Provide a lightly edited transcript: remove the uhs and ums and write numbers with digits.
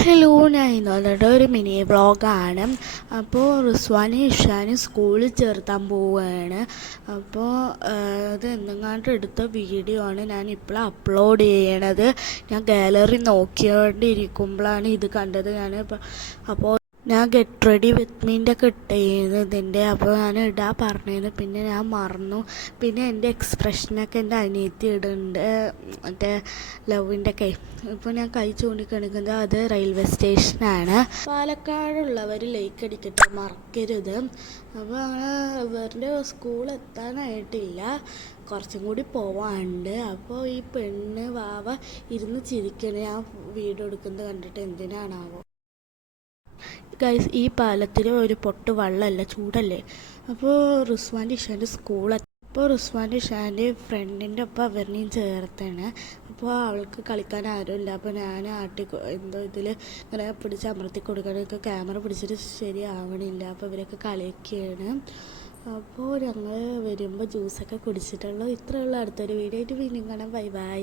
Hello, ഞാൻ ഇന്നത്തെ ഒരു മിനി വ്ളോഗാണ്. അപ്പോൾ റിസ്വാനും ഇഷാനും സ്കൂളിൽ ചേർത്താൻ പോവുകയാണ്. അപ്പോൾ ഇത് എന്നെങ്ങാണ്ട് എടുത്ത വീഡിയോ ആണ് ഞാൻ ഇപ്പോൾ അപ്ലോഡ് ചെയ്യണത്. ഞാൻ ഗാലറി നോക്കിക്കൊണ്ടിരിക്കുമ്പോഴാണ് ഇത് കണ്ടത്. അപ്പോൾ ഞാൻ ഗെറ്റ് റെഡി വിത്ത് മീൻ്റെ ഒക്കെ ഇട്ടേന്ന് ഇതിൻ്റെ. അപ്പോൾ ഞാൻ ഇടാൻ പറഞ്ഞിരുന്നു, പിന്നെ ഞാൻ മറന്നു. പിന്നെ എൻ്റെ എക്സ്പ്രഷനൊക്കെ എൻ്റെ അനിയത്തി ഇടുന്നുണ്ട്, മറ്റേ ലവിൻ്റെ ഒക്കെ. ഇപ്പോൾ ഞാൻ കൈ ചൂണ്ടിക്കാണിക്കുന്നത് അത് റെയിൽവേ സ്റ്റേഷനാണ്. പാലക്കാടുള്ളവർ ലൈക്ക് അടിക്കട്ടെ മറക്കരുത്. അപ്പോൾ അങ്ങനെ ഇവരുടെ സ്കൂൾ എത്താനായിട്ടില്ല, കുറച്ചും കൂടി പോവാണ്ട്. അപ്പോൾ ഈ പെണ്ണ് വാവ ഇരുന്ന് ചിരിക്കണേ ആ വീഡിയോ എടുക്കുന്നത് കണ്ടിട്ട് എന്തിനാണാവോ. ഗൈസ്, ഈ പാലത്തിൽ ഒരു പൊട്ട് വെള്ളമല്ല, ചൂടല്ലേ. അപ്പോൾ റിസ്വാൻ്റെ ഇഷാൻ്റെ അപ്പോൾ റിസ്വാൻ്റെ ഇഷാൻ്റെ ഫ്രണ്ടിൻ്റെ ഒപ്പം അവരെയും ചേർത്താണ്. അപ്പോൾ അവൾക്ക് കളിക്കാൻ ആരുമില്ല. അപ്പോൾ ഞാൻ എന്തോ ഇതിൽ ഇങ്ങനെ പിടിച്ച് അമർത്തി കൊടുക്കാനൊക്കെ ക്യാമറ പിടിച്ചിട്ട് ശരിയാവണില്ല. അപ്പോൾ ഇവരൊക്കെ കളിയൊക്കെയാണ്. അപ്പോൾ ഞങ്ങൾ വരുമ്പോൾ ജ്യൂസൊക്കെ കുടിച്ചിട്ടുള്ളൂ. ഇത്രയുള്ള അടുത്തൊരു വീഡിയോ ആയിട്ട് വീണ്ടും കാണാം. Bye bye.